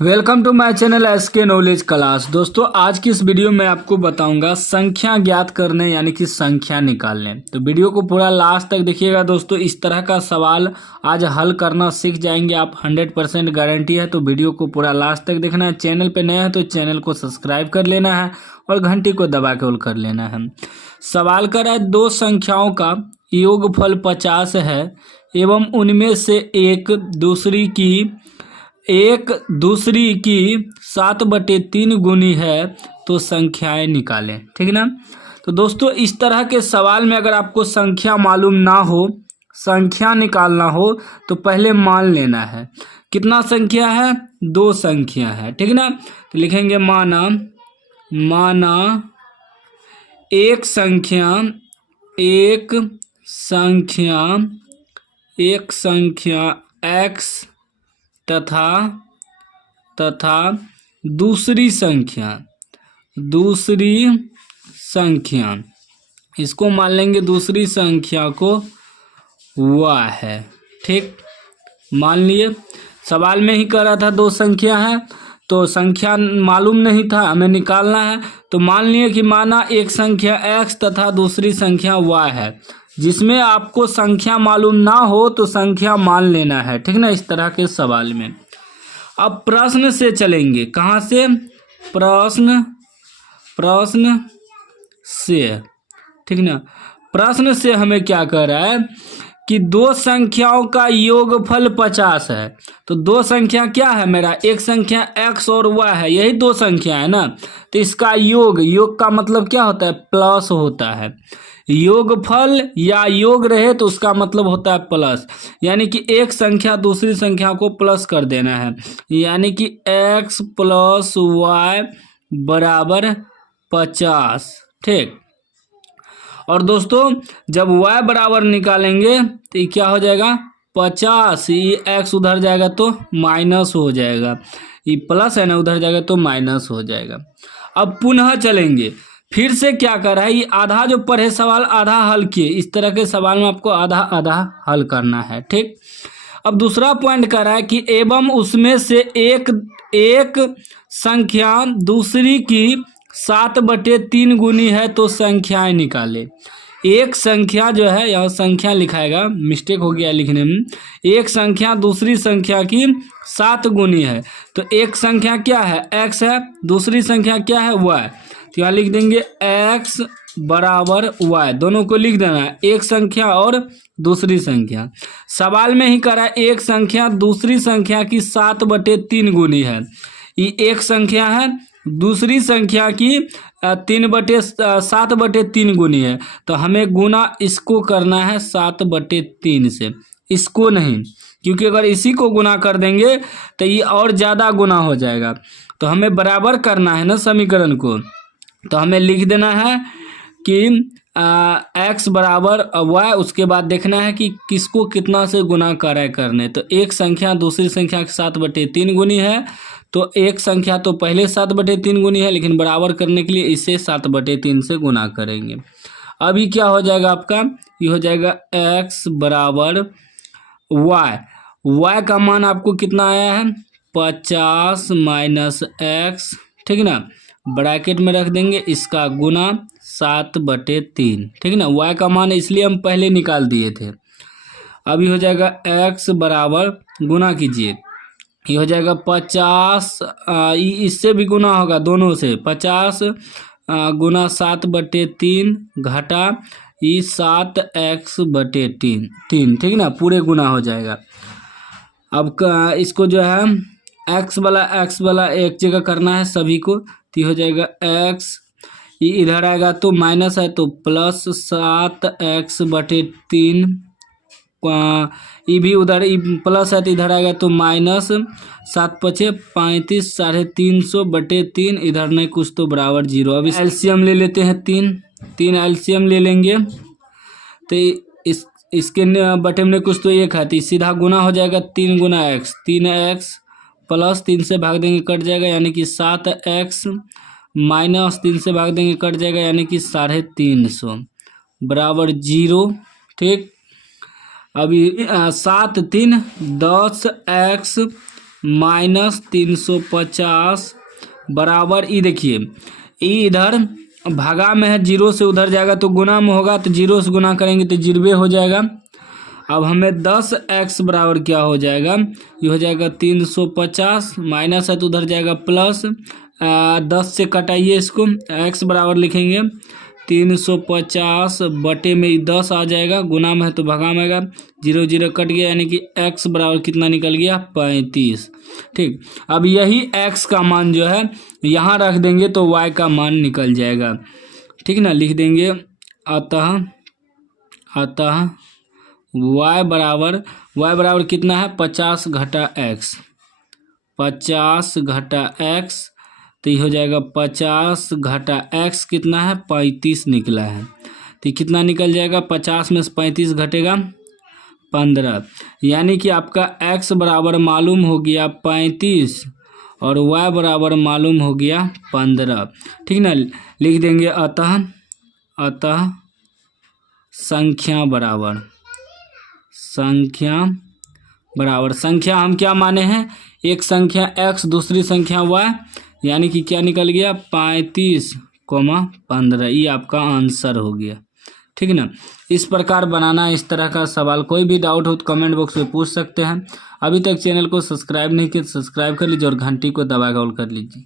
Welcome to my channel SK knowledge class. दोस्तों आज की इस वीडियो में आपको बताऊंगा संख्या ज्ञात करने यानी कि संख्या निकालने। तो वीडियो को पूरा लास्ट तक देखिएगा दोस्तों। इस तरह का सवाल आज हल करना सीख जाएंगे आप, 100% गारंटी है। तो वीडियो को पूरा लास्ट तक देखना है। चैनल पे नया है तो चैनल को सब्सक्राइब कर लेना है और घंटी को दबा के ऑल कर लेना है। सवाल कर रहा है दो संख्याओं का योगफल 50 है एवं उनमें से एक दूसरी की 7/3 गुनी है तो संख्याएं निकालें। ठीक ना। तो दोस्तों इस तरह के सवाल में अगर आपको संख्या मालूम ना हो, संख्या निकालना हो, तो पहले मान लेना है कितना संख्या है, दो संख्या है। ठीक ना। तो लिखेंगे माना एक संख्या x तथा दूसरी संख्या इसको मान लेंगे, दूसरी संख्या को y है। ठीक, मान लिए। सवाल में ही कह रहा था दो संख्या है तो संख्या मालूम नहीं था, हमें निकालना है। तो मान लिए कि माना एक संख्या x तथा दूसरी संख्या y है। जिसमें आपको संख्या मालूम ना हो तो संख्या मान लेना है। ठीक ना। इस तरह के सवाल में अब प्रश्न से चलेंगे। कहाँ से? प्रश्न से। ठीक ना। प्रश्न से हमें क्या कह रहा है कि दो संख्याओं का योगफल 50 है। तो दो संख्या क्या है मेरा, एक संख्या x और y है, यही दो संख्या है ना। तो इसका योग का मतलब क्या होता है, प्लस होता है। योगफल या योग रहे तो उसका मतलब होता है प्लस, यानी कि एक संख्या दूसरी संख्या को प्लस कर देना है, यानी कि x + y = 50। ठीक। और दोस्तों जब y बराबर निकालेंगे तो ये क्या हो जाएगा, 50। ये x उधर जाएगा तो माइनस हो जाएगा, ये प्लस है ना, उधर जाएगा तो माइनस हो जाएगा। अब पुनः चलेंगे, फिर से क्या कर रहा है, ये आधा जो पढ़े सवाल आधा हल किए। इस तरह के सवाल में आपको आधा आधा हल करना है। ठीक। अब दूसरा पॉइंट कर रहा है कि एवं उसमें से एक संख्या दूसरी की 7/3 गुनी है तो संख्याएं निकाले। एक संख्या जो है, यहाँ संख्या लिखाएगा, मिस्टेक हो गया लिखने में। एक संख्या दूसरी संख्या की 7 गुनी है तो एक संख्या क्या है, x है, दूसरी संख्या क्या है, y। तो यहाँ लिख देंगे x = y, दोनों को लिख देना है, एक संख्या और दूसरी संख्या। सवाल में ही करा एक संख्या दूसरी संख्या की 7/3 गुनी है। ये एक संख्या है, दूसरी संख्या की 7/3 गुनी है। तो हमें गुना इसको करना है 7/3 से, इसको नहीं, क्योंकि अगर इसी को गुना कर देंगे तो ये और ज़्यादा गुना हो जाएगा। तो हमें बराबर करना है ना समीकरण को। तो हमें लिख देना है कि x = y, उसके बाद देखना है कि किसको कितना से गुना करने। तो एक संख्या दूसरी संख्या के 7/3 गुनी है, तो एक संख्या तो पहले 7/3 गुनी है, लेकिन बराबर करने के लिए इसे 7/3 से गुना करेंगे। अभी क्या हो जाएगा आपका, ये हो जाएगा x = y का मान आपको कितना आया है, 50 - x। ठीक ना। ब्रैकेट में रख देंगे, इसका गुना 7/3। ठीक ना। y का मान इसलिए हम पहले निकाल दिए थे। अभी हो जाएगा x बराबर, गुना कीजिए, ये हो जाएगा 50, इससे भी गुना होगा दोनों से, 50 गुना 7/3 घटा ये 7x/3। ठीक ना, पूरे गुना हो जाएगा। अब इसको जो है x वाला एक जगह करना है सभी को। तो हो जाएगा x, ये इधर आएगा तो माइनस है तो प्लस 7x/3, ये भी उधर प्लस है तो इधर आएगा तो माइनस 7×5 = 35, 350/3, इधर नहीं कुछ तो बराबर 0। अब एलसीएम ले लेते हैं, 3 एलसीएम ले लेंगे तो इसके बटे में कुछ तो एक है, तो सीधा गुना हो जाएगा 3 × x, 3x प्लस 3 से भाग देंगे कट जाएगा, यानी कि 7x माइनस 3 से भाग देंगे कट जाएगा, यानी कि 350 = 0। ठीक। अभी 7×3 = 10x माइनस 350 बराबर ई। देखिए ई इधर भागा में है, जीरो से उधर जाएगा तो गुना में होगा, तो जीरो से गुना करेंगे तो जीरो हो जाएगा। अब हमें 10x बराबर क्या हो जाएगा, ये हो जाएगा 350, माइनस है तो उधर जाएगा प्लस, 10 से कटाइए इसको, x बराबर लिखेंगे 350 बटे में 10 आ जाएगा, गुना में है तो भगा में आएगा, जीरो जीरो कट गया, यानी कि x बराबर कितना निकल गया 35। ठीक, अब यही x का मान जो है यहाँ रख देंगे तो y का मान निकल जाएगा। ठीक ना, लिख देंगे अतः y बराबर कितना है 50 घटा x, 50 घटा x, तो ये हो जाएगा 50 घटा x कितना है 35 निकला है। तो कितना निकल जाएगा, 50 में से 35 घटेगा 15, यानी कि आपका x बराबर मालूम हो गया 35 और y बराबर मालूम हो गया 15। ठीक ना, लिख देंगे अतः संख्या हम क्या माने हैं, एक संख्या x दूसरी संख्या y, यानी कि क्या निकल गया 35,15। ये आपका आंसर हो गया। ठीक ना, इस प्रकार बनाना। इस तरह का सवाल कोई भी डाउट हो तो कमेंट बॉक्स में पूछ सकते हैं। अभी तक चैनल को सब्सक्राइब नहीं किया तो सब्सक्राइब कर लीजिए और घंटी को दबा के ऑल कर लीजिए।